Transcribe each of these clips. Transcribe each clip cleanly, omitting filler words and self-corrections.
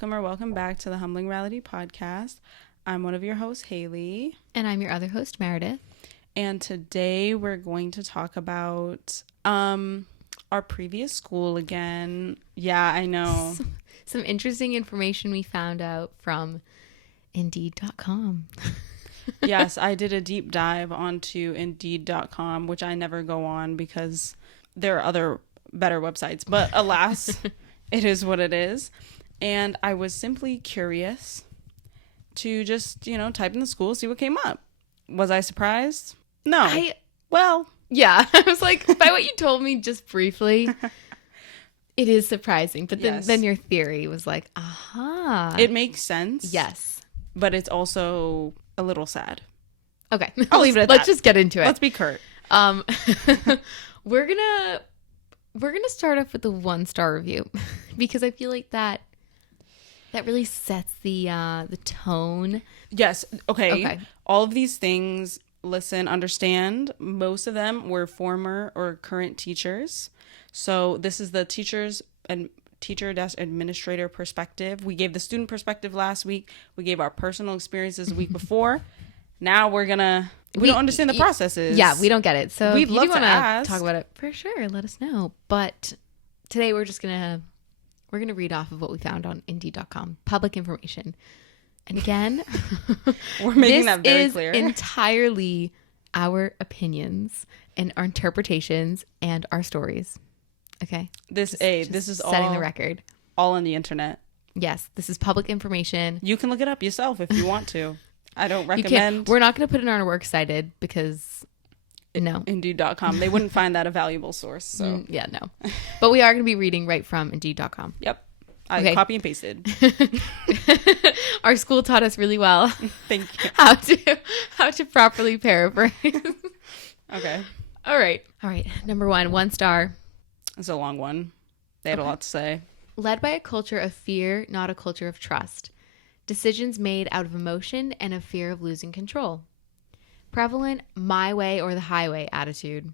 welcome back to the Humbling Reality Podcast. I'm one of your hosts, Haley. And I'm your other host, Meredith. And today we're going to talk about our previous school again. Yeah, I know. Some interesting information we found out from Indeed.com. Yes, I did a deep dive onto Indeed.com, which I never go on because there are other better websites. But alas, it is what it is. And I was simply curious to just, type in the school, see what came up. Was I surprised? No. Yeah, I was like, by what you told me just briefly, it is surprising. But then your theory was like, aha. It makes sense. Yes. But it's also a little sad. Okay. I'll leave it at that. Let's just get into it. Let's be curt. We're gonna start off with the 1-star review because I feel like that really sets the tone. Yes. Okay. All of these things, listen, understand, most of them were former or current teachers. So this is the teacher-administrator perspective. We gave the student perspective last week. We gave our personal experiences the week before. Now we don't understand the processes. Yeah, we don't get it. So we'd if you love do want to talk about it, for sure, let us know. But today we're gonna read off of what we found on Indeed.com, public information. And again, we're making that very clear. This is entirely our opinions and our interpretations and our stories. Okay. This is all setting the record. All on the internet. Yes, this is public information. You can look it up yourself if you want to. I don't recommend. We're not going to put it on our works cited because no. Indeed.com. They wouldn't find that a valuable source. So yeah, no. But we are going to be reading right from Indeed.com. Yep. I copy and pasted. Our school taught us really well. Thank you. How to properly paraphrase. Okay. All right. Number 1 star. It's a long one. They had a lot to say. Led by a culture of fear, not a culture of trust. Decisions made out of emotion and a fear of losing control. Prevalent my way or the highway attitude.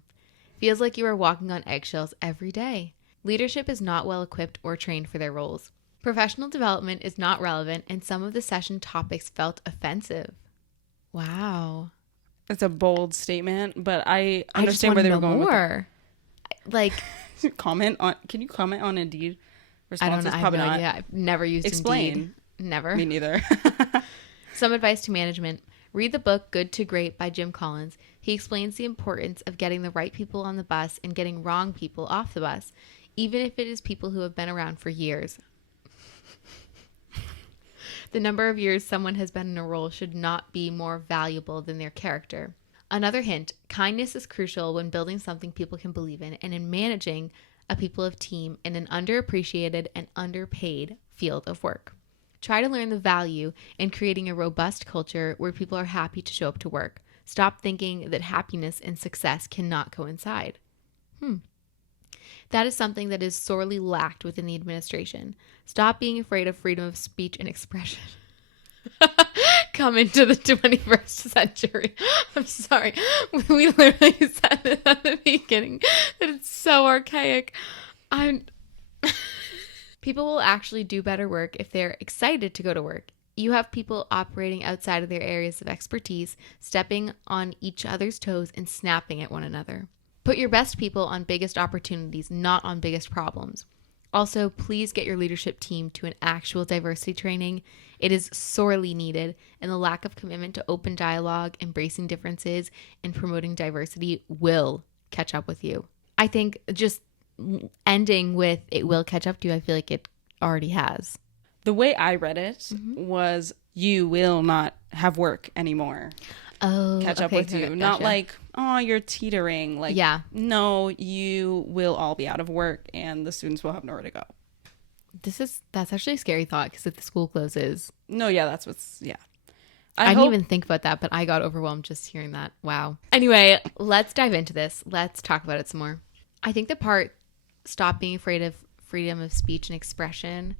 Feels like you are walking on eggshells every day. Leadership is not well equipped or trained for their roles. Professional development is not relevant, and some of the session topics felt offensive. Wow. It's a bold statement, but I understand where they were going more. Like, can you comment on Indeed responses? I don't know. Probably not. Yeah, I've never used Explain. Indeed. Never. Me neither. Some advice to management. Read the book Good to Great by Jim Collins. He explains the importance of getting the right people on the bus and getting wrong people off the bus, even if it is people who have been around for years. The number of years someone has been in a role should not be more valuable than their character. Another hint, kindness is crucial when building something people can believe in and in managing a people of team in an underappreciated and underpaid field of work. Try to learn the value in creating a robust culture where people are happy to show up to work. Stop thinking that happiness and success cannot coincide. That is something that is sorely lacked within the administration. Stop being afraid of freedom of speech and expression. Come into the 21st century. I'm sorry. We literally said it at the beginning that it's so archaic. People will actually do better work if they're excited to go to work. You have people operating outside of their areas of expertise, stepping on each other's toes and snapping at one another. Put your best people on biggest opportunities, not on biggest problems. Also, please get your leadership team to an actual diversity training. It is sorely needed, and the lack of commitment to open dialogue, embracing differences, and promoting diversity will catch up with you. I think just ending with it will catch up to you, I feel like it already has. The way I read it was you will not have work anymore. Oh, catch up with you. Gotcha. Not like, oh, you're teetering. Like, yeah. No, you will all be out of work and the students will have nowhere to go. That's actually a scary thought because if the school closes. No, yeah, yeah. I didn't even think about that, but I got overwhelmed just hearing that. Wow. Anyway, let's dive into this. Let's talk about it some more. I think the part, stop being afraid of freedom of speech and expression.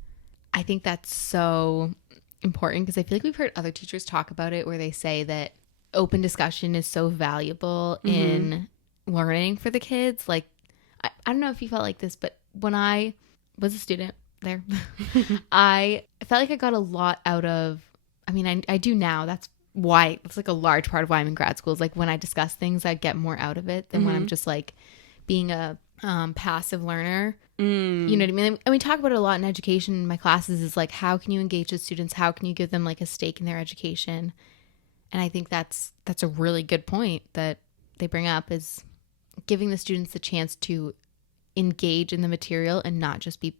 I think that's so important because I feel like we've heard other teachers talk about it where they say that open discussion is so valuable in learning for the kids. Like, I don't know if you felt like this, but when I was a student there. I felt like I got a lot out of, I mean, I do now. That's why, it's like a large part of why I'm in grad school is like when I discuss things, I get more out of it than when I'm just like being a passive learner. You know what I mean? And we talk about it a lot in education in my classes is like, how can you engage with students? How can you give them like a stake in their education? And I think that's a really good point that they bring up is giving the students the chance to engage in the material and not just be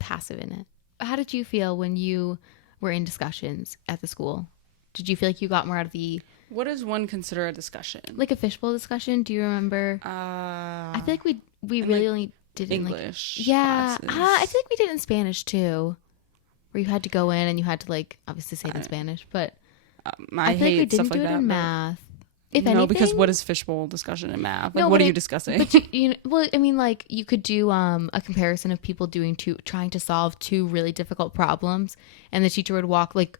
passive in it. How did you feel when you were in discussions at the school? Did you feel like you got more out of the... What does one consider a discussion? Like a fishbowl discussion? Do you remember? I feel like we really like only did it in English like... Yeah. classes. I feel like we did it in Spanish too. Where you had to go in and you had to like obviously say it in Spanish. But I feel like we hate didn't stuff do like it that. in but- math. If no, anything, because what is fishbowl discussion in math? Like, No, what but are you I- discussing? But you know, well, I mean, like you could do a comparison of people trying to solve two really difficult problems, and the teacher would walk like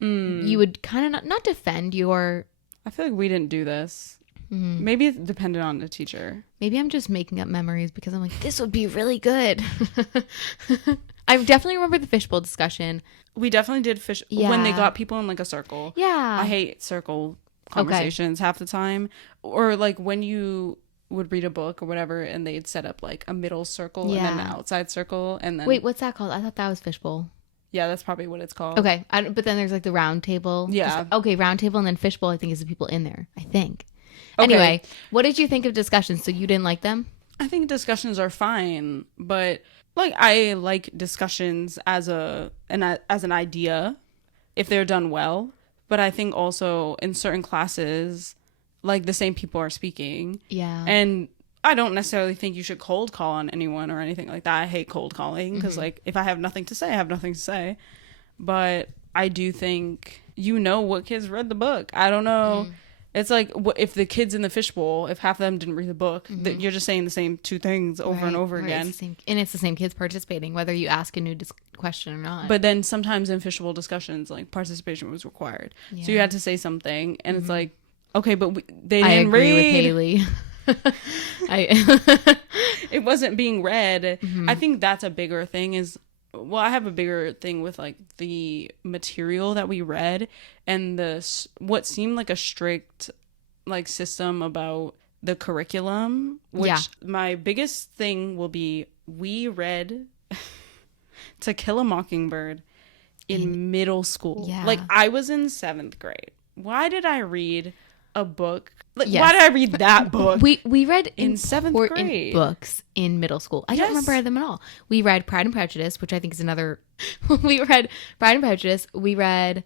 you would kind of not defend your. I feel like we didn't do this. Maybe it depended on the teacher. Maybe I'm just making up memories because I'm like, this would be really good. I definitely remember the fishbowl discussion. We definitely did when they Yeah. got people in like a circle. Yeah, I hate circle conversations half the time. Or like when you would read a book or whatever and they'd set up like a middle circle and then Yeah. the outside circle and then Wait, what's that called? I thought that was fishbowl. yeah, that's probably what it's called. Okay, but then there's like the round table. Yeah. Okay, round table and then fishbowl. I think is the people in there. I think. Okay. Anyway, what did you think of discussions? So you didn't like them? I think discussions are fine, but like I like discussions as an idea if they're done well. But I think also in certain classes, like the same people are speaking, Yeah. and I don't necessarily think you should cold call on anyone or anything like that. I hate cold calling because like if I have nothing to say, I have nothing to say. But I do think what kids read the book. I don't know. It's like if the kids in the fishbowl, if half of them didn't read the book, that you're just saying the same two things over and over again. It's the same kids participating, whether you ask a new question or not. But then sometimes in fishbowl discussions, like participation was required, so you had to say something, and it's like, okay, but they I didn't agree read. with Haley. It wasn't being read. I think that's a bigger thing. I have a bigger thing with like the material that we read and what seemed like a strict like system about the curriculum, which Yeah. my biggest thing will be we read To Kill a Mockingbird in middle school. Yeah. Like I was in 7th grade. Why did I read a book? Like Yes. why did I read that book? We read In 7th important grade. books in middle school. I Yes. don't remember them at all. We read Pride and Prejudice, which I think is another. We read Pride and Prejudice. We read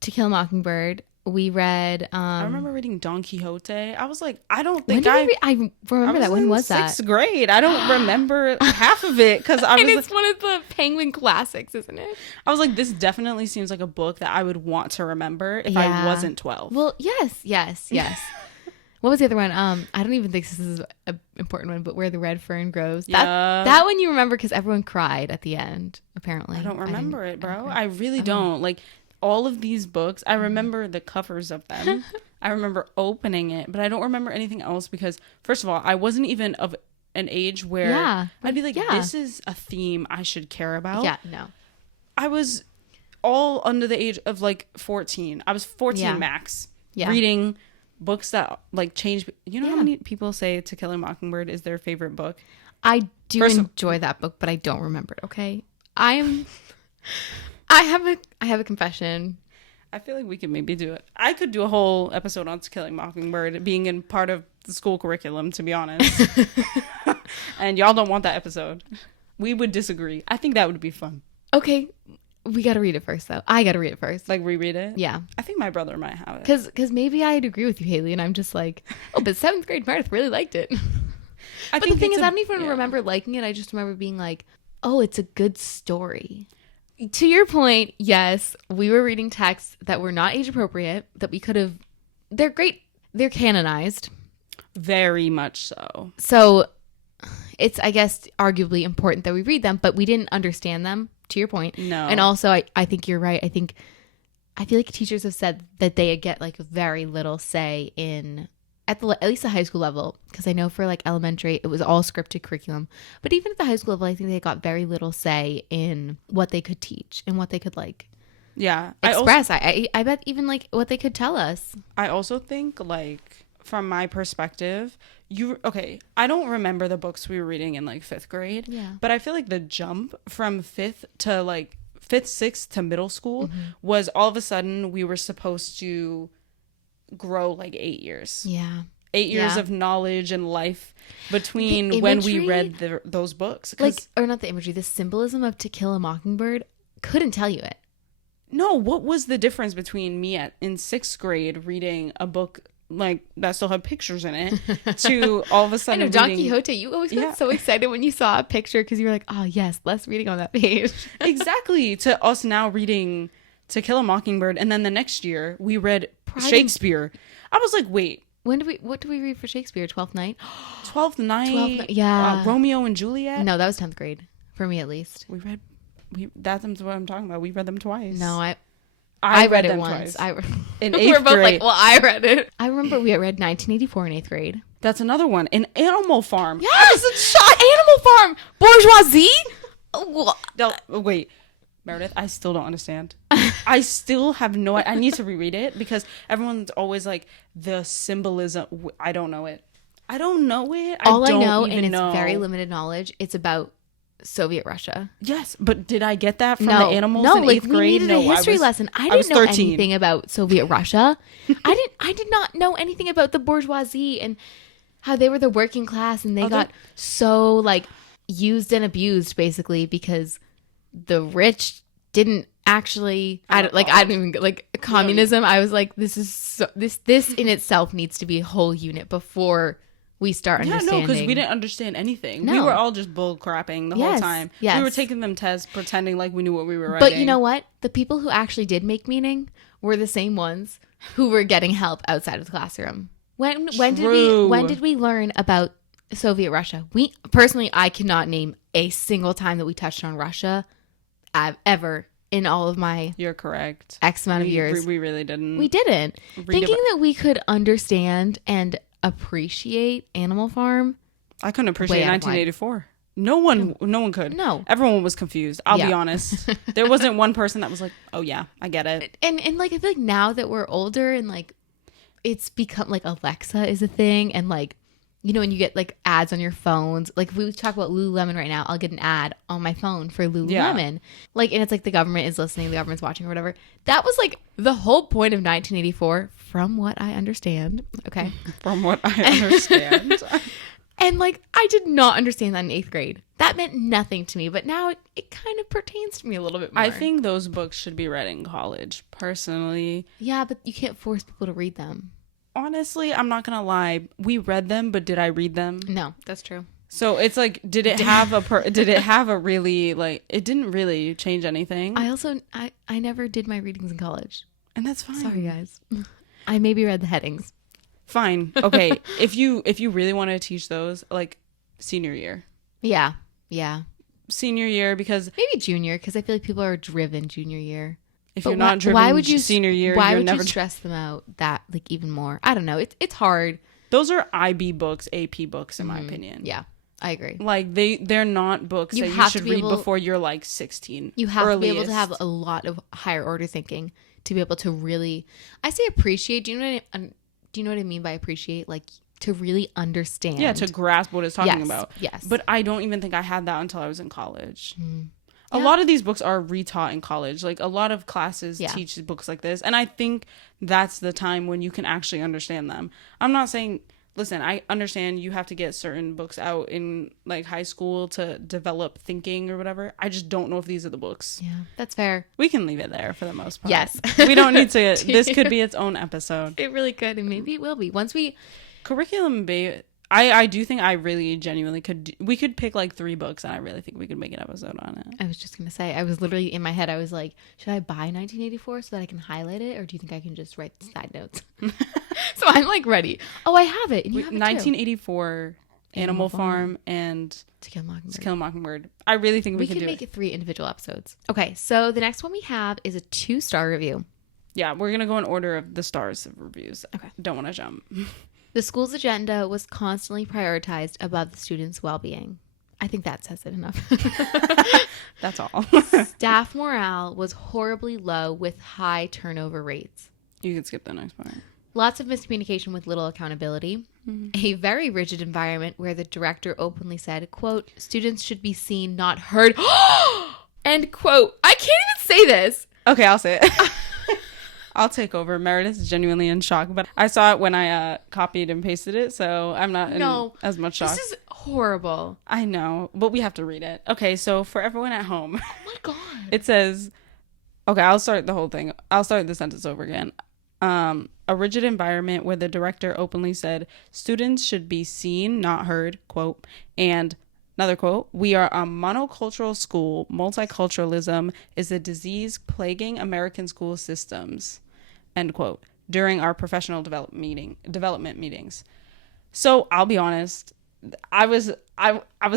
To Kill a Mockingbird. We read. I remember reading Don Quixote. I was like, I don't When think did I remember that. When in was that? 6th grade. I don't remember half of it because I And was it's one of the Penguin classics, isn't it? like, this definitely seems like a book that I would want to remember if I Yeah. wasn't 12. Well, yes. What was the other one? I don't even think this is an important one, but Where the Red Fern Grows. Yeah. That one you remember because everyone cried at the end, apparently. I don't remember didn't- it, bro. I really don't. Like all of these books, I remember the covers of them. I remember opening it, but I don't remember anything else because, first of all, I wasn't even of an age where Yeah. I'd be like, Yeah. this is a theme I should care about. Yeah, no. I was all under the age of like 14. I was 14 Yeah. max. Yeah. Reading books that like changed. You know how Yeah. many people say To Kill a Mockingbird is their favorite book? I do First of- enjoy that book, but I don't remember it. Okay, I have a confession. I feel like we could maybe do it. I could do a whole episode on To Kill a Mockingbird being in part of the school curriculum, to be honest. And y'all don't want that episode. We would disagree. I think that would be fun. Okay, we got to read it first, though. I got to read it first. Like reread it. Yeah, I think my brother might have it. because maybe I'd agree with you, Haley, and I'm just like, oh, but 7th grade Meredith really liked it. I But the thing it's is, I don't even yeah. remember liking it. I just remember being like, oh, it's a good story. To your point, yes, we were reading texts that were not age appropriate, that we could have. They're great. They're canonized. Very much so. So it's, I guess, arguably important that we read them, but we didn't understand them, to your point. No. And also, I think you're right. I feel like teachers have said that they get like very little say in at least the high school level, because I know for like elementary, it was all scripted curriculum. But even at the high school level, I think they got very little say in what they could teach and what they could like Yeah. express. I bet even like what they could tell us. I also think, like, from my perspective, I don't remember the books we were reading in like 5th grade. Yeah. But I feel like the jump from 5th to like 5th, 6th to middle school was all of a sudden we were supposed to grow like 8 years. Yeah. 8 years Yeah. of knowledge and life between The when we imagery, read those books. like, or not the imagery, the symbolism of To Kill a Mockingbird couldn't tell you it. No, what was the difference between me in 6th grade reading a book like that still had pictures in it to all of a I sudden know, Don reading... Quixote, you always got Yeah. so excited when you saw a picture because you were like, oh yes, less reading on that page. Exactly. To us now reading To Kill a Mockingbird, and then the next year we read Pride and- Shakespeare. I was like, wait, What did we read for Shakespeare? 12th Night? Twelfth Night, 12th Night, yeah. Romeo and Juliet. No, that was 10th grade for me at least. That's what I'm talking about. We read them twice. No, I read it them once. twice. In We're 8th both grade. like, well, I read it. I remember we had read 1984 in 8th grade. That's another one. In Animal Farm. Yes, Animal Farm, bourgeoisie. Oh, No, wait, Meredith, I still don't understand. I still have no... I need to reread it because everyone's always like, the symbolism... I don't know it. all I know, and it's very limited knowledge, it's about Soviet Russia. Yes, but did I get that from the animals in like 8th we grade? needed a history lesson. I was didn't know 13. anything about Soviet Russia. I did not know anything about the bourgeoisie and how they were the working class and they got so like used and abused basically because the rich didn't actually I don't even like communism. I was like, this in itself needs to be a whole unit before we start understanding. No, because we didn't understand anything. No. We were all just bull crapping the whole Yes, time. yes. We were taking them tests, pretending like we knew what we were writing. But you know what? The people who actually did make meaning were the same ones who were getting help outside of the classroom. When did we learn about Soviet Russia? I cannot name a single time that we touched on Russia ever in all of my You're correct. X amount of years. We really didn't. We didn't. Thinking that we could understand and appreciate Animal Farm. I couldn't appreciate Way out of line. 1984. No one could. No. Everyone was confused. I'll Yeah. be honest. There wasn't one person that was like, "Oh yeah, I get it." And like I feel like now that we're older and like it's become like Alexa is a thing and like you know when you get like ads on your phones, like if we talk about Lululemon right now, I'll get an ad on my phone for Lululemon. Like and it's like the government is listening, the government's watching or whatever. That was like the whole point of 1984 from what I understand. Okay. From what I understand. And like I did not understand that in 8th grade. That meant nothing to me, but now it kind of pertains to me a little bit more. I think those books should be read in college, personally. Yeah, but you can't force people to read them. Honestly, I'm not gonna lie. We read them, but did I read them? No, that's true. So it's like, did it have a really like? It didn't really change anything, I never did my readings in college. and that's fine. Sorry, guys. I maybe read the headings. Fine. Okay. if you really want to teach those, like senior year, Yeah. because Maybe junior, because I feel like people are driven junior year. if But you're not driven, why would you senior year, Why you're would never. you stress them out that like even more? I don't know. It's hard. Those are IB books, AP books, in my opinion. Yeah, I agree. Like they're not books You that you have to should be read able- before you're like 16. You have to be able to have earliest. a lot of higher order thinking to be able to really. I say appreciate. Do you know what I mean by appreciate? Like to really understand. Yeah, to grasp what it's talking Yes, about. yes. But I don't even think I had that until I was in college. A Yeah. lot of these books are retaught in college. Like a lot of classes Yeah. teach books like this. And I think that's the time when you can actually understand them. I'm not saying, listen, I understand you have to get certain books out in like high school to develop thinking or whatever. I just don't know if these are the books. Yeah, that's fair. We can leave it there for the most part. Yes. We don't need to. This could be its own episode. It really could, and maybe it will be once we. Curriculum based. I do think I really genuinely could. We could pick like 3 books, and I really think we could make an episode on it. I was just gonna say, I was literally in my head. I was like, should I buy 1984 so that I can highlight it, or do you think I can just write side notes? So I'm like ready. Oh, I have it, and you have it 1984, Animal Farm, and To Kill a Mockingbird. To Kill a Mockingbird. I really think we We can can do make it. it 3 individual episodes. Okay, so the next one we have is a 2-star review. Yeah, we're going to go in order of the stars of reviews. Okay. Don't want to jump. The school's agenda was constantly prioritized above the students' well-being. I think that says it enough. That's all. Staff morale was horribly low with high turnover rates. You can skip the next part. Lots of miscommunication with little accountability. A very rigid environment where the director openly said, quote, students should be seen, not heard. End quote. I can't even say this. Okay, I'll say it. I'll take over. Meredith's genuinely in shock, but I saw it when I copied and pasted it, so I'm not in as much shock. This is horrible. I know, but we have to read it. Okay, so for everyone at home, Oh my God. it says, okay, I'll start the whole thing. I'll start the sentence over again. A rigid environment where the director openly said students should be seen, not heard, quote, and another quote, we are a monocultural school. Multiculturalism is a disease plaguing American school systems, end quote, during our professional development meetings. So I'll be honest, I was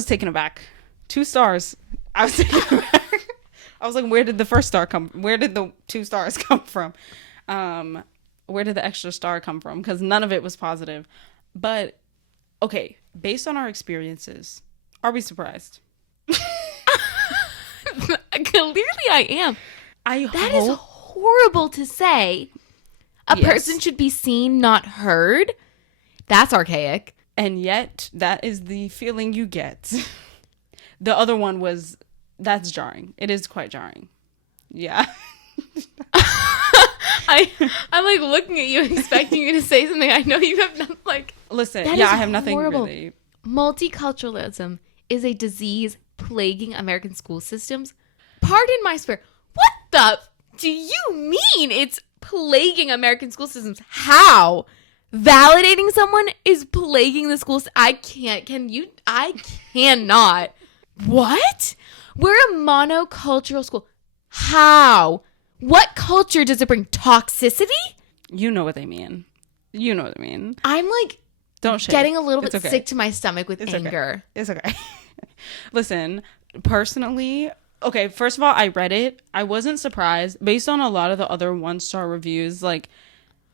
taken aback. 2 stars. I was taken aback. I was like, where did the first star come from? Where did the 2 stars come from? Where did the extra star come from? Because none of it was positive. But, okay, based on our experiences, are we surprised? Clearly I am. That is hope horrible to say. A Yes. person should be seen, not heard. That's archaic. and yet that is the feeling you get. The other one that's jarring. It is quite jarring. Yeah. I'm like looking at you, expecting you to say something. I know you have nothing. Like, Listen, that yeah, is I have nothing horrible. really. Multiculturalism is a disease plaguing American school systems. Pardon my swear. What the do you mean it's plaguing American school systems? How? Validating someone is plaguing the schools. I cannot. What? We're a monocultural school. How? What culture does it bring? Toxicity? You know what they mean. You know what I mean. I'm like Don't shake. getting a little It's bit okay. sick to my stomach with It's anger. Okay. It's okay. Listen, personally, okay, first of all, I read it. I wasn't surprised. Based on a lot of the other 1-star reviews, like,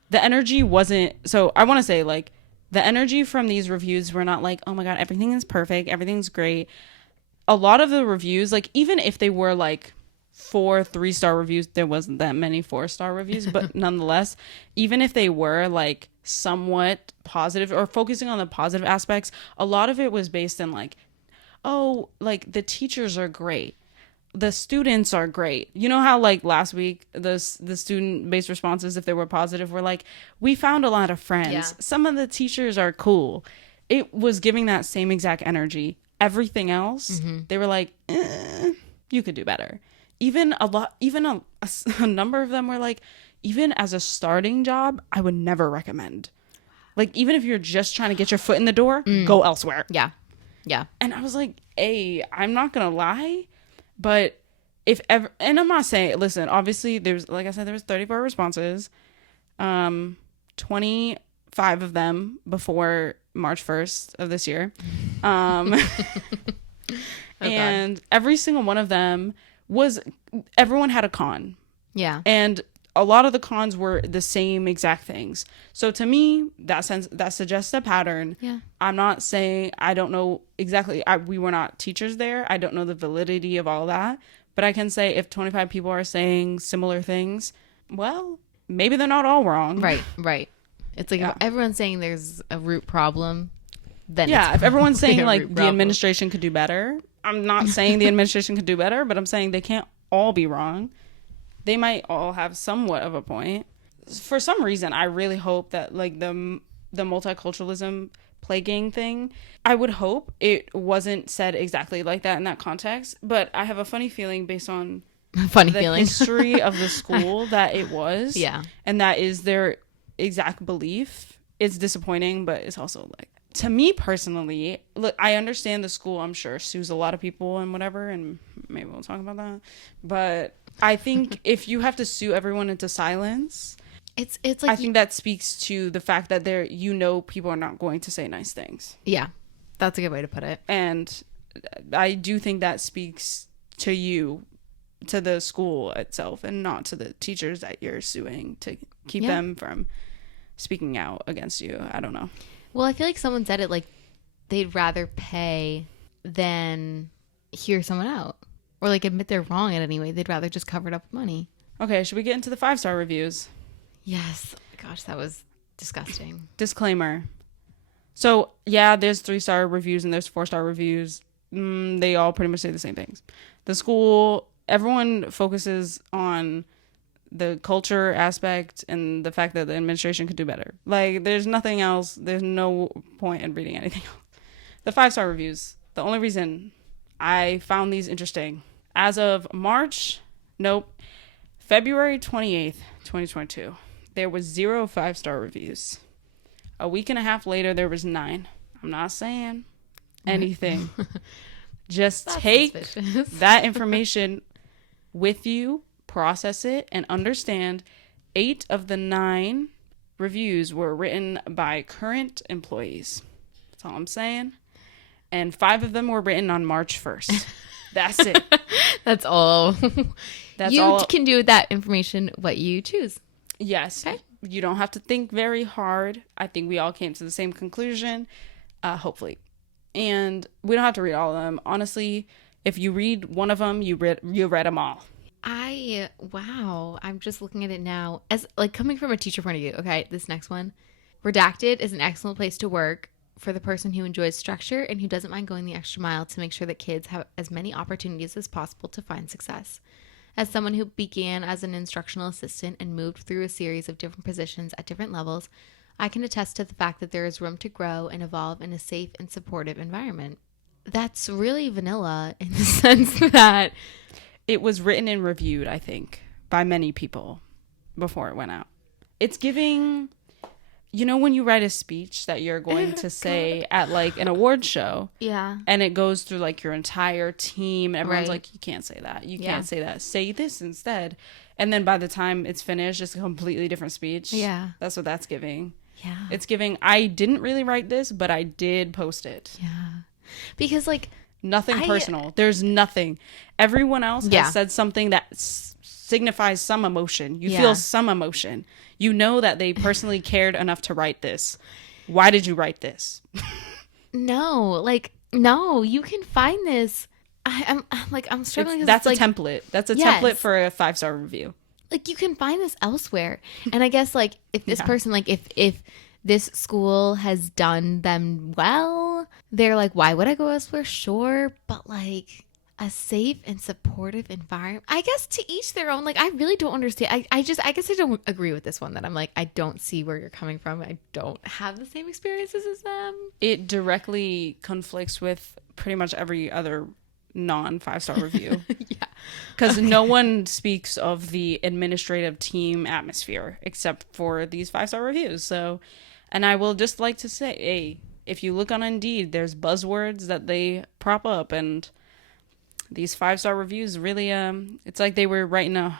the energy wasn't... So, I want to say, like, the energy from these reviews were not like, oh my god, everything is perfect, everything's great. A lot of the reviews, like, even if they were, like, 4 3-star reviews, there wasn't that many 4-star reviews, but nonetheless, even if they were, like, somewhat positive or focusing on the positive aspects, a lot of it was based in, like, oh, like, the teachers are great, the students are great. You know how, like, last week the student-based responses, if they were positive, were like, we found a lot of friends. Yeah. Some of the teachers are cool. It was giving that same exact energy. Everything else, they were like, you could do better. Even a number of them were like, even as a starting job, I would never recommend. Like, even if you're just trying to get your foot in the door, go elsewhere. Yeah. Yeah. And I was like, hey, I'm not going to lie, but if ever, and I'm not saying, listen, obviously there's, like I said, there was 34 responses, 25 of them before March 1st of this year. And every single one of them everyone had a con. Yeah. And a lot of the cons were the same exact things. So to me, that suggests a pattern. Yeah. I'm not saying, I don't know exactly. We were not teachers there. I don't know the validity of all that. But I can say if 25 people are saying similar things, well, maybe they're not all wrong. Right. It's like if everyone's saying there's a root problem, then Yeah, it's if everyone's probably saying a like root the problem. administration could do better, I'm not saying the administration could do better, but I'm saying they can't all be wrong. They might all have somewhat of a point. For some reason, I really hope that, like, the multiculturalism plaguing thing, I would hope it wasn't said exactly like that in that context. But I have a funny feeling based on funny the feeling. history of the school that it was. Yeah. And that is their exact belief. It's disappointing, but it's also like, to me personally, look, I understand the school, I'm sure, sues a lot of people and whatever, and maybe we'll talk about that. But I think if you have to sue everyone into silence, It's like I think that speaks to the fact that people are not going to say nice things. yeah, that's a good way to put it. And I do think that speaks to you to the school itself and not to the teachers that you're suing to keep Yeah. them from speaking out against you. I don't know. Well, I feel like someone said it like they'd rather pay than hear someone out or like admit they're wrong in any way. They'd rather just cover it up with money. Okay, should we get into the 5-star reviews? Yes. Gosh, that was disgusting. Disclaimer. So, yeah, there's 3-star reviews and there's 4-star reviews. They all pretty much say the same things. The school, everyone focuses on the culture aspect and the fact that the administration could do better. Like, there's nothing else. There's no point in reading anything else. The 5-star reviews. The only reason I found these interesting. As of February 28th, 2022, there was 0 5-star reviews. A week and a half later, there was 9. I'm not saying anything. Just take suspicious. that information with you, process it, and understand 8 of the 9 reviews were written by current employees. That's all I'm saying. And 5 of them were written on March 1st. That's it. That's all. That's you all. can do with that information what you choose. Yes. Okay. You don't have to think very hard. I think we all came to the same conclusion, hopefully. And we don't have to read all of them. Honestly, if you read one of them, you read them all. Wow. I'm just looking at it now. As like coming from a teacher point of view. Okay, this next one. Redacted is an excellent place to work for the person who enjoys structure and who doesn't mind going the extra mile to make sure that kids have as many opportunities as possible to find success. As someone who began as an instructional assistant and moved through a series of different positions at different levels, I can attest to the fact that there is room to grow and evolve in a safe and supportive environment. That's really vanilla in the sense that It was written and reviewed, I think, by many people before it went out. It's giving, when you write a speech that you're going to say at like an award show, yeah. and it goes through like your entire team, everyone's Right. like, you can't say that. You Yeah. can't say that. Say this instead. And then by the time it's finished, it's a completely different speech. Yeah. That's what that's giving. Yeah. It's giving, I didn't really write this, but I did post it. Yeah. Because like Nothing personal. There's nothing. Everyone else Yeah. has said something that signifies some emotion. You Yeah. feel some emotion. You know that they personally cared enough to write this. Why did you write this? no, you can find this. I'm struggling. 'cause That's it's, a template. That's a Yes. template for a 5-star review. like you can find this elsewhere. And I guess like if this Yeah. person like if this school has done them well, they're like, why would I go elsewhere? Sure, but like a safe and supportive environment. I guess to each their own. Like I really don't understand. I guess I don't agree with this one. That I'm like I don't see where you're coming from. I don't have the same experiences as them. It directly conflicts with pretty much every other non-5-star review. Yeah. Because no one speaks of the administrative team atmosphere except for these 5-star reviews. So, and I will just like to say, hey, if you look on Indeed, there's buzzwords that they prop up, and these 5-star reviews really, it's like they were writing a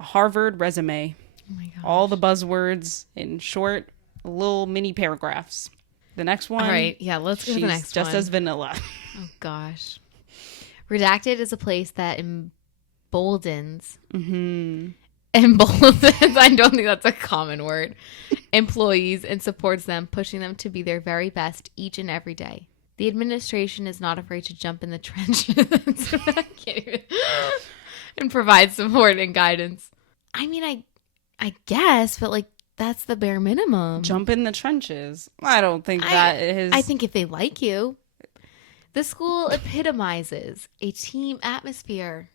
Harvard resume. Oh my god. All the buzzwords in short, little mini paragraphs. The next one. All right. Yeah. Let's go to the she's next just one. as vanilla. Oh gosh. Redacted is a place that emboldens. Mm-hmm. Emboldens. I don't think that's a common word. Employees and supports them, pushing them to be their very best each and every day. The administration is not afraid to jump in the trenches I can't even, and provide support and guidance. I mean, I guess, but like that's the bare minimum. Jump in the trenches. I don't think that is. I think if they like you, the school epitomizes a team atmosphere,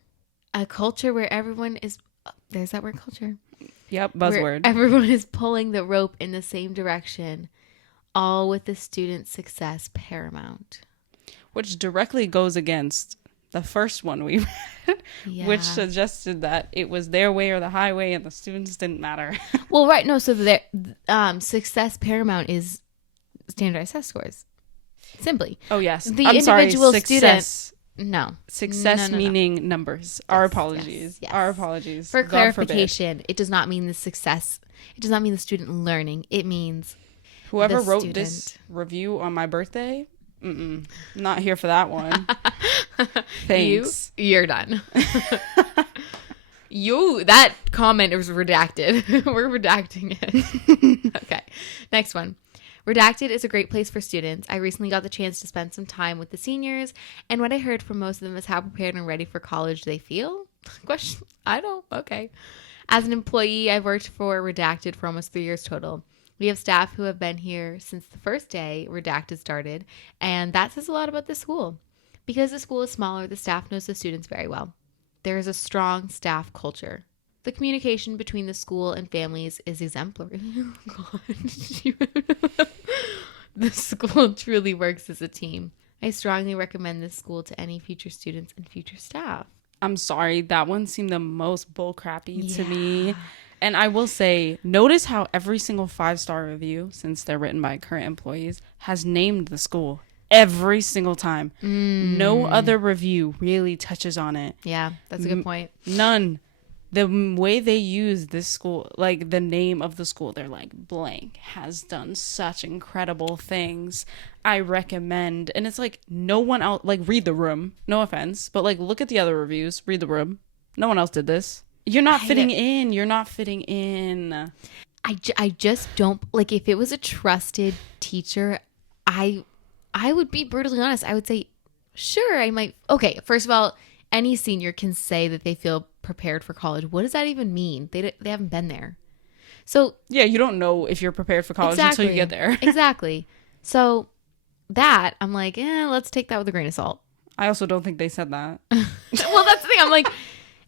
a culture where everyone is. There's that word, culture. Yep, Where buzzword. everyone is pulling the rope in the same direction, all with the student's success paramount. Which directly goes against the first one we read, Yeah. which suggested that it was their way or the highway and the students didn't matter. Well, right. No, so their success paramount is standardized test scores. Simply. Oh, yes. The I'm individual sorry. Success, no. Success No. meaning numbers. Our Yes, apologies. yes. Our apologies. For God clarification, it does not mean the success. It does not mean the student learning. It means forbid. Whoever the wrote student. this review on my birthday, not here for that one. Thanks. You're done. That comment was redacted. We're redacting it. Okay. Next one. Redacted is a great place for students. I recently got the chance to spend some time with the seniors, and what I heard from most of them is how prepared and ready for college they feel. Question. I don't. Okay. As an employee, I've worked for Redacted for almost 3 years total. We have staff who have been here since the first day Redacted started, and that says a lot about the school. Because the school is smaller, the staff knows the students very well. There is a strong staff culture. The communication between the school and families is exemplary. Oh, God. The school truly works as a team. I strongly recommend this school to any future students and future staff. I'm sorry, that one seemed the most bullcrappy to me. And I will say, notice how every single 5-star review, since they're written by current employees, has named the school every single time. No other review really touches on it. Yeah, that's a good point. None. The way they use this school, like the name of the school, they're like, blank has done such incredible things. I recommend. And it's like, no one else, like, read The Room. No offense. But like, look at the other reviews. Read The Room. No one else did this. You're not fitting in. You're not fitting in. I just don't, like, if it was a trusted teacher, I would be brutally honest. I would say, sure, I might. Okay, first of all, any senior can say that they feel prepared for college. What does that even mean? They haven't been there. So yeah, you don't know if you're prepared for college until you get there. Exactly. So that, I'm like, let's take that with a grain of salt. I also don't think they said that. Well, that's the thing. I'm like,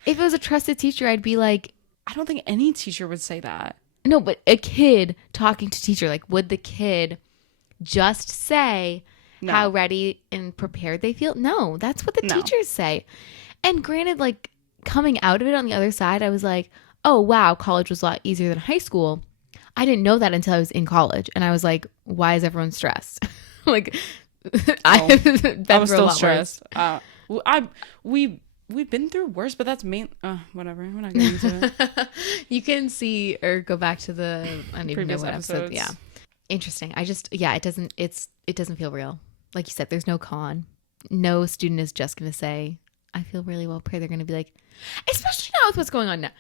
if it was a trusted teacher, I'd be like, I don't think any teacher would say that. No, but a kid talking to teacher, like, would the kid just say how ready and prepared they feel? No, that's what the teachers say. And granted, like, coming out of it on the other side, I was like, oh, wow, college was a lot easier than high school. I didn't know that until I was in college. And I was like, why is everyone stressed? Like, I was still stressed. We've been through worse, but that's whatever. We're not getting into it. You can see or go back to the I don't even know what episode. Yeah. Interesting. It doesn't feel real. Like you said, there's no con. No student is just going to say, I feel really well prepared. They're going to be like, especially now with what's going on now.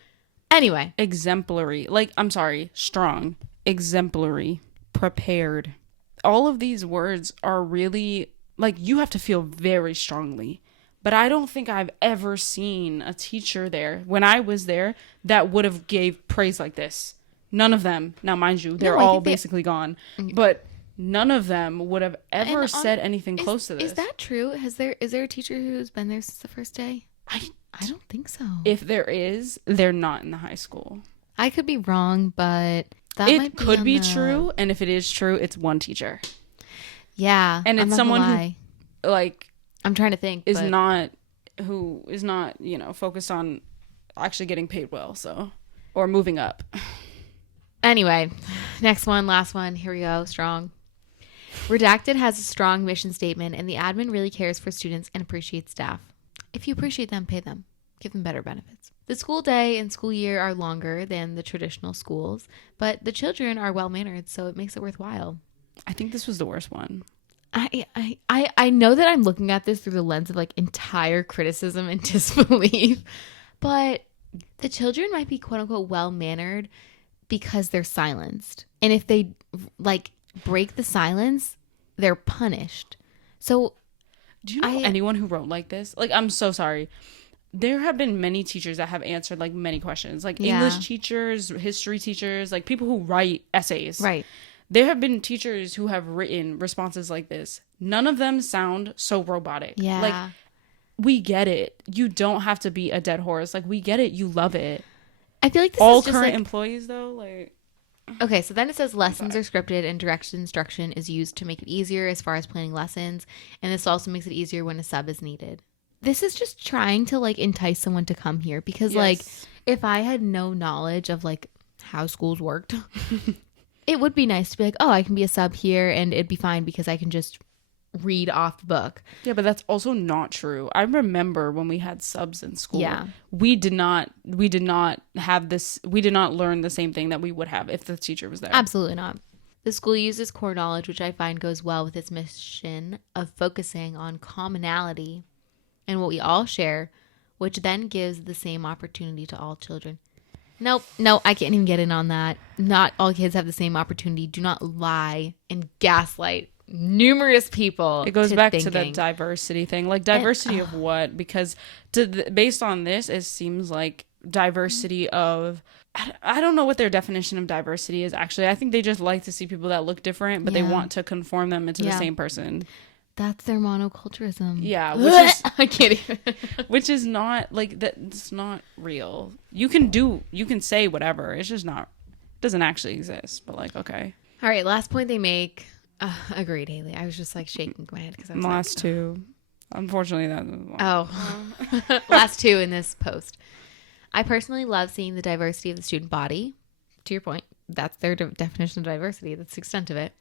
Anyway. Exemplary. Like, I'm sorry. Strong. Exemplary. Prepared. All of these words are really, like, you have to feel very strongly. But I don't think I've ever seen a teacher there, when I was there, that would have gave praise like this. None of them. Now, mind you, they're all basically gone. But none of them would have ever said anything close to this. Is that true? Is there a teacher who's been there since the first day? I don't think so. If there is, they're not in the high school. I could be wrong, but it could be true. And if it is true, it's one teacher. Yeah. And it's someone who, like, I'm trying to think. Is not, focused on actually getting paid well, or moving up. Anyway, next one, last one. Here we go. Strong. Redacted has a strong mission statement, and the admin really cares for students and appreciates staff. If you appreciate them, pay them. Give them better benefits. The school day and school year are longer than the traditional schools, but the children are well-mannered, so it makes it worthwhile. I think this was the worst one. I know that I'm looking at this through the lens of, like, entire criticism and disbelief, but the children might be quote-unquote well-mannered because they're silenced. And if they, like, break the silence, they're punished. So do you know anyone who wrote like this? Like, I'm so sorry. There have been many teachers that have answered, like, many questions. Like, English teachers, history teachers, like, people who write essays. Right. There have been teachers who have written responses like this. None of them sound so robotic. Yeah. Like, we get it. You don't have to be a dead horse. Like, we get it. You love it. I feel like this all is just current like, employees, though, like. Okay, so then it says lessons are scripted and direct instruction is used to make it easier as far as planning lessons. And this also makes it easier when a sub is needed. This is just trying to, like, entice someone to come here because, like, if I had no knowledge of, like, how schools worked, it would be nice to be like, oh, I can be a sub here and it'd be fine because I can just read off the book. Yeah, but that's also not true. I remember when we had subs in school. Yeah. We did not have this. We did not learn the same thing that we would have if the teacher was there. Absolutely not. The school uses core knowledge, which I find goes well with its mission of focusing on commonality and what we all share, which then gives the same opportunity to all children. Nope, no, I can't even get in on that. Not all kids have the same opportunity. Do not lie and gaslight numerous people. It goes back to the thinking. diversity thing. Like, diversity of what? Because based on this, it seems like diversity of... I don't know what their definition of diversity is, actually. I think they just like to see people that look different, but they Yeah. want to conform them into the Yeah. same person. That's their monoculturism. Yeah, which is I can't even. which is not like that. It's not real. You can say whatever. It's just not. It doesn't actually exist. But like, okay. All right, last point they make. Agreed, Haley. I was just like shaking my head because I was Last two. Unfortunately, that. Oh, last two in this post. I personally love seeing the diversity of the student body. To your point, that's their definition of diversity. That's the extent of it.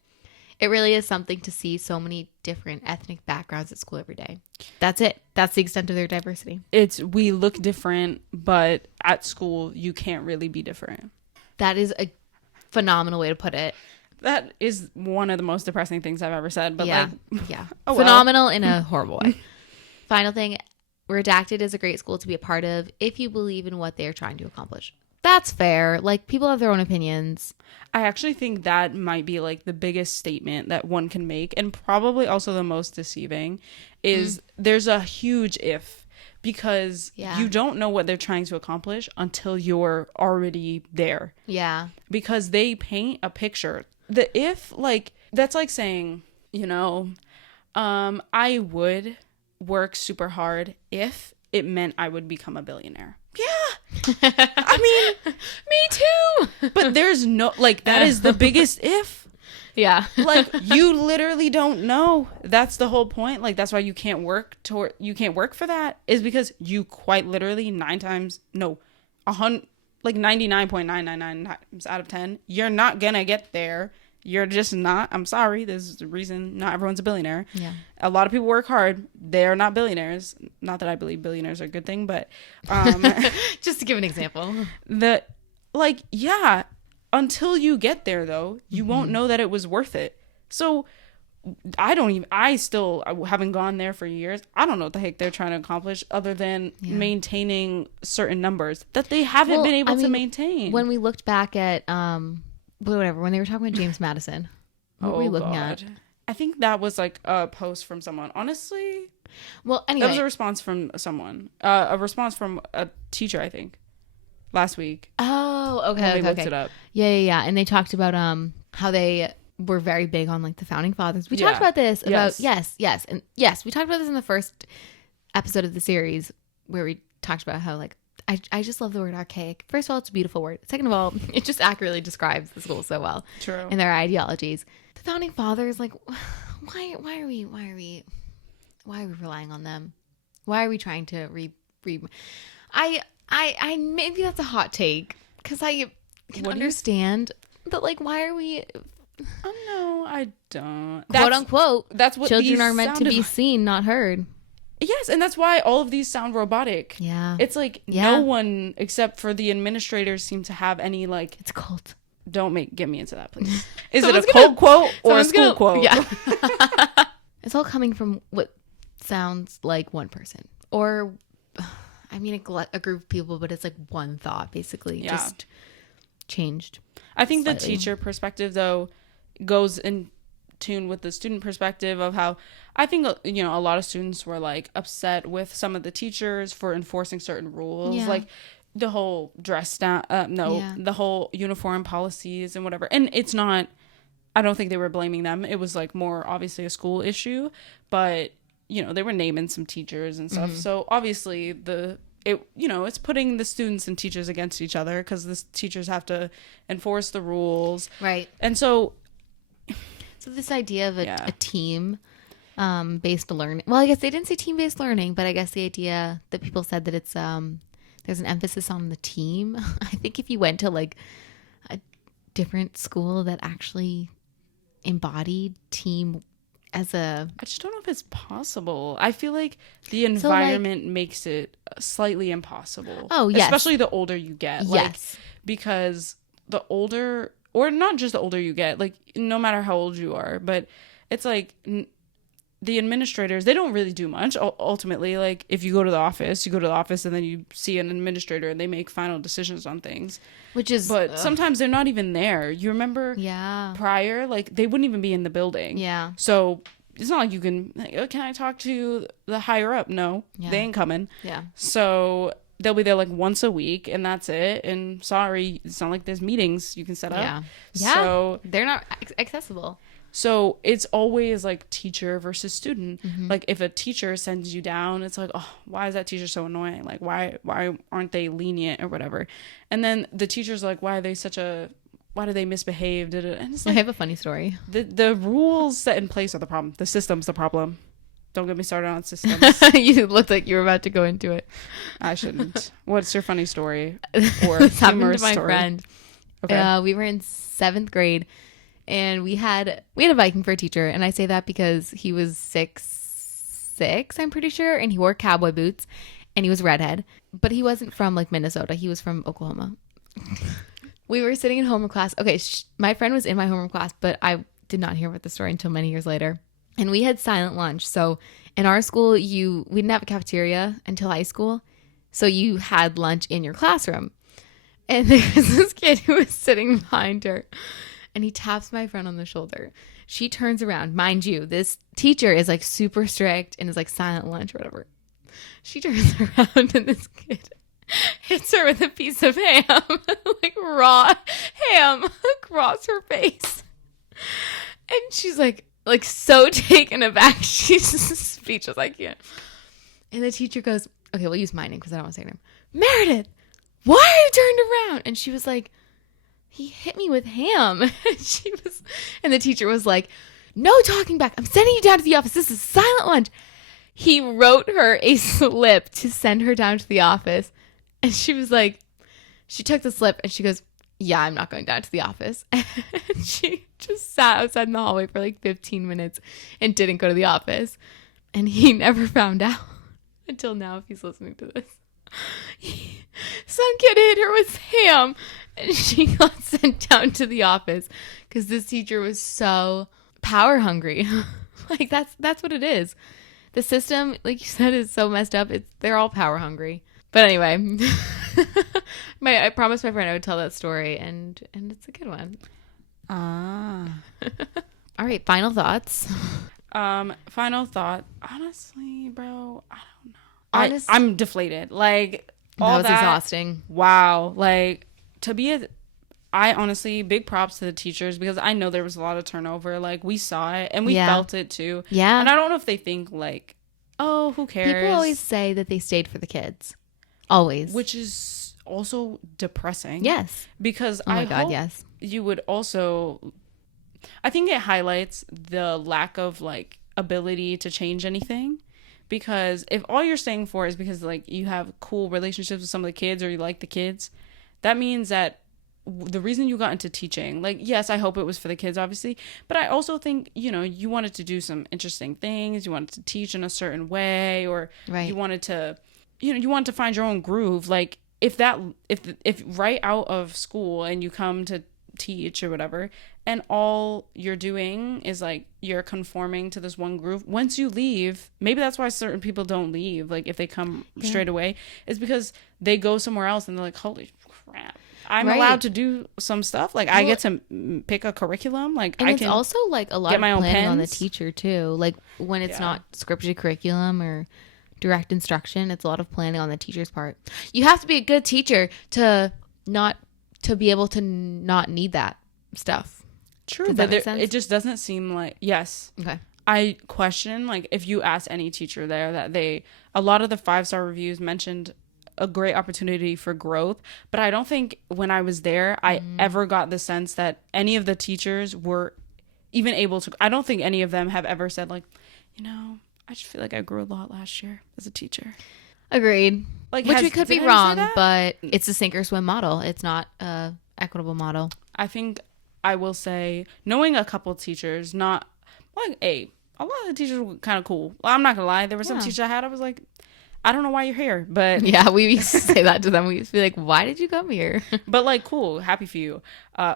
It really is something to see so many different ethnic backgrounds at school every day. That's it. That's the extent of their diversity. We look different, but at school you can't really be different. That is a phenomenal way to put it. That is one of the most depressing things I've ever said. But Yeah. like, Yeah. Oh, well. Phenomenal in a horrible way. Final thing, Redacted is a great school to be a part of if you believe in what they're trying to accomplish. That's fair. Like, people have their own opinions. I actually think that might be like the biggest statement that one can make, and probably also the most deceiving, is there's a huge if, because Yeah. you don't know what they're trying to accomplish until you're already there, Yeah. because they paint a picture. The if, like, that's like saying, I would work super hard if it meant I would become a billionaire. Yeah. I mean, Me too. but there's no, like, that is the biggest if. Yeah. Like, you literally don't know. That's the whole point. Like, that's why you can't work for that, is because you quite literally 99.999 times out of 10, you're not gonna get there. You're just not. I'm sorry. There's a reason not everyone's a billionaire. Yeah. A lot of people work hard. They're not billionaires. Not that I believe billionaires are a good thing, but Just to give an example. until you get there, though, you won't know that it was worth it. So I still haven't gone there for years. I don't know what the heck they're trying to accomplish other than maintaining certain numbers that they haven't been able to maintain. When we looked back at, whatever, when they were talking about James Madison, what were we looking at? I think that was like a post from someone. Honestly, Well, anyway. that was a response from someone. A response from a teacher, I think, last week. Oh, okay. When we Okay. looked it up. Yeah. And they talked about how they were very big on like the founding fathers. We talked about this about yes, and yes, we talked about this in the first episode of the series where we talked about how like I just love the word archaic. First of all, it's a beautiful word. Second of all, it just accurately describes the school so well. True. And their ideologies. The founding fathers, like, why are we relying on them? Why are we trying to I maybe that's a hot take because I can understand that, like, why are we Oh no, I don't. quote unquote That's what children these are meant to sounded be like. seen, not heard. Yes, and that's why all of these sound robotic. Yeah. It's like no one except for the administrators seem to have any like. It's a cult. Don't get me into that, please. Is it a Someone's cult quote or a school quote? Yeah. It's all coming from what sounds like one person, or I mean a group of people, but it's like one thought basically, just changed. I think the slightly. teacher perspective, though, goes in tune with the student perspective of how I think, a lot of students were like upset with some of the teachers for enforcing certain rules, Yeah. like the whole dress down, the whole uniform policies and whatever. And it's not, I don't think they were blaming them. It was like more obviously a school issue, but they were naming some teachers and stuff. So obviously it's putting the students and teachers against each other because the teachers have to enforce the rules. Right. And so this idea of a team based learning. Well, I guess they didn't say team based learning, but I guess the idea that people said that it's there's an emphasis on the team. I think if you went to like a different school that actually embodied team as a... I just don't know if it's possible. I feel like the environment makes it slightly impossible. Oh, yes. Especially the older you get. Yes. Because the older, or not just the older you get, like no matter how old you are, but it's like the administrators, they don't really do much ultimately. Like if you go to the office, and then you see an administrator and they make final decisions on things, Which is, but sometimes they're not even there. You remember yeah, prior, like they wouldn't even be in the building. yeah, So it's not like you can like, oh, can I talk to the higher up? No, Yeah. they ain't coming. yeah. So they'll be there like once a week and that's it. And sorry, it's not like there's meetings you can set up. Yeah. Yeah. So They're not accessible. so it's always like teacher versus student. Mm-hmm. Like if a teacher sends you down, it's like, oh, why is that teacher so annoying? Like why aren't they lenient or whatever? And then the teacher's like, why do they misbehave? And it's I like have a funny story. the rules set in place are the problem. The system's the problem. Don't get me started on systems. You looked like you were about to go into it. I shouldn't. What's your funny story or This happened humorous to my story? friend. Okay. We were in 7th grade, and we had a Viking for a teacher, and I say that because he was 6'6", I'm pretty sure, and he wore cowboy boots, and he was redhead, but he wasn't from like Minnesota. He was from Oklahoma. We were sitting in homeroom class. Okay, my friend was in my homeroom class, but I did not hear about the story until many years later. And we had silent lunch. So in our school, we didn't have a cafeteria until high school. So you had lunch in your classroom. And there was this kid who was sitting behind her. And he taps my friend on the shoulder. She turns around. Mind you, this teacher is like super strict and is like silent lunch or whatever. She turns around and this kid hits her with a piece of ham. Like raw ham across her face. And she's like so taken aback. She's speechless. I can't. And the teacher goes, okay, we'll use my name because I don't want to say her name. Meredith, why are you turned around? And she was like, he hit me with ham. And the teacher was like, no talking back. I'm sending you down to the office. This is silent lunch. He wrote her a slip to send her down to the office. And she was like, she took the slip and she goes, yeah, I'm not going down to the office. And she just sat outside in the hallway for like 15 minutes and didn't go to the office. And he never found out until now, if he's listening to this. Some kid hit her with ham and she got sent down to the office because this teacher was so power hungry. Like that's what it is. The system, like you said, is so messed up. They're all power hungry. But anyway, I promised my friend I would tell that story, and it's a good one. Ah. All right, final thoughts. Final thought. Honestly, bro, I don't know. Honest- I'm deflated. Like all That was that. exhausting. Wow. Like I honestly, big props to the teachers because I know there was a lot of turnover. Like we saw it and we Yeah. felt it too. Yeah. And I don't know if they think like, oh, who cares? People always say that they stayed for the kids. Always. Which is also depressing. Yes. Because Oh my I God, hope yes. you would also, I think it highlights the lack of like ability to change anything. Because if all you're staying for is because like you have cool relationships with some of the kids or you like the kids, that means that the reason you got into teaching, like, yes, I hope it was for the kids, obviously, but I also think, you wanted to do some interesting things. You wanted to teach in a certain way, or Right. you wanted to, you wanted to find your own groove. Like if right out of school and you come to teach or whatever, and all you're doing is like you're conforming to this one groove, once you leave, maybe that's why certain people don't leave, like if they come straight away, is because they go somewhere else and they're like, holy crap, I'm Right. allowed to do some stuff, like I get to pick a curriculum, like And I it's can also like a lot get of my own planning on the pens. teacher too. Like when it's Yeah. not scripted curriculum or direct instruction, it's a lot of planning on the teacher's part. You have to be a good teacher to be able to not need that stuff. True, Does but that make sense? it just doesn't seem like, yes, Okay. I question, like, if you ask any teacher there, that a lot of the 5-star reviews mentioned a great opportunity for growth, but I don't think when I was there, I ever got the sense that any of the teachers were even able to, I don't think any of them have ever said, like, I just feel like I grew a lot last year as a teacher. Agreed. Like, Which we could did be I ever say wrong, that? but it's a sink or swim model. It's not a equitable model. I think I will say, knowing a couple teachers, not like a lot of the teachers were kind of cool. Well, I'm not gonna lie, there were some Yeah. teachers I had, I was like, I don't know why you're here, but Yeah, we used to say that to them. We used to be like, why did you come here? but like, cool, happy for you,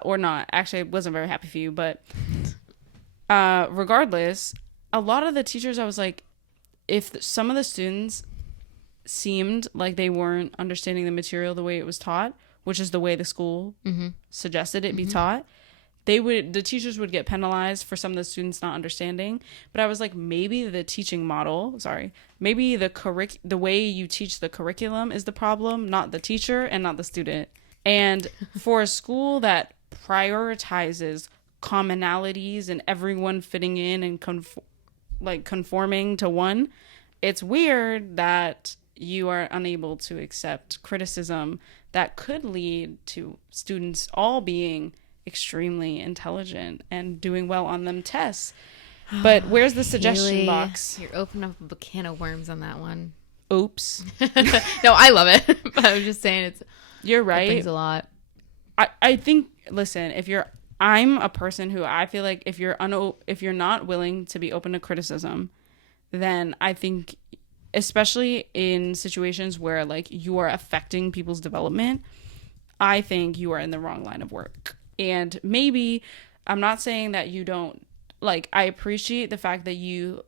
or not. Actually, I wasn't very happy for you, but regardless, a lot of the teachers, I was like, if some of the students seemed like they weren't understanding the material the way it was taught, which is the way the school suggested it be taught, the teachers would get penalized for some of the students not understanding. But I was like, maybe the teaching model, maybe the way you teach the curriculum is the problem, not the teacher and not the student. And for a school that prioritizes commonalities and everyone fitting in and conforming to one, it's weird that you are unable to accept criticism that could lead to students all being extremely intelligent and doing well on them tests. But where's the suggestion Haley, box? You're opening up a can of worms on that one. Oops. No, I love it. But I was just saying You're right. It brings a lot. I think, listen, I'm a person who I feel like if you're not willing to be open to criticism, then I think, especially in situations where like you are affecting people's development, I think you are in the wrong line of work. And maybe, I'm not saying that you don't, like, I appreciate the fact that you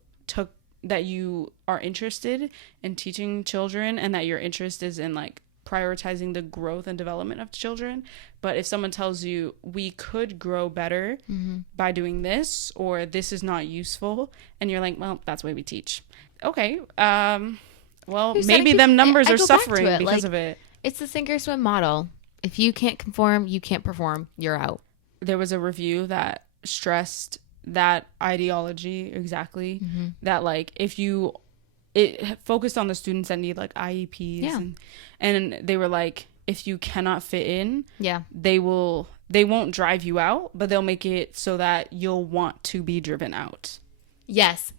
are interested in teaching children and that your interest is in like prioritizing the growth and development of children. But if someone tells you we could grow better by doing this, or this is not useful, and you're like, well, that's the way we teach. Okay. Well, maybe them numbers are suffering because of it. It's the sink or swim model. If you can't conform, you can't perform, you're out. There was a review that stressed that ideology exactly, that like it focused on the students that need like IEPs, and they were like, if you cannot fit in, they won't drive you out, but they'll make it so that you'll want to be driven out. Yes.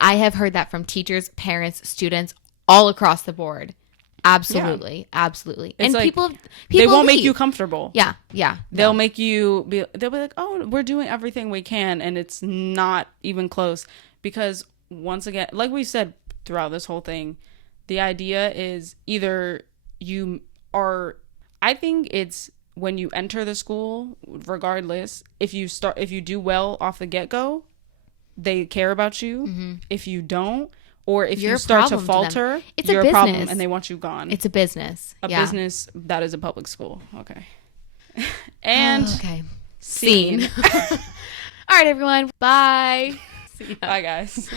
I have heard that from teachers, parents, students, all across the board. Absolutely. Absolutely. It's and like, people they won't leave. make you comfortable. Yeah. They'll make you they'll be like, oh, we're doing everything we can, and it's not even close. Because once again, like we said throughout this whole thing, the idea is either I think it's when you enter the school, regardless, if you do well off the get-go, they care about you. If you don't, or if you start to falter, you're a problem and they want you gone. It's a business. A business that is a public school. Okay. And okay. Scene. All right, everyone. Bye. Bye, guys.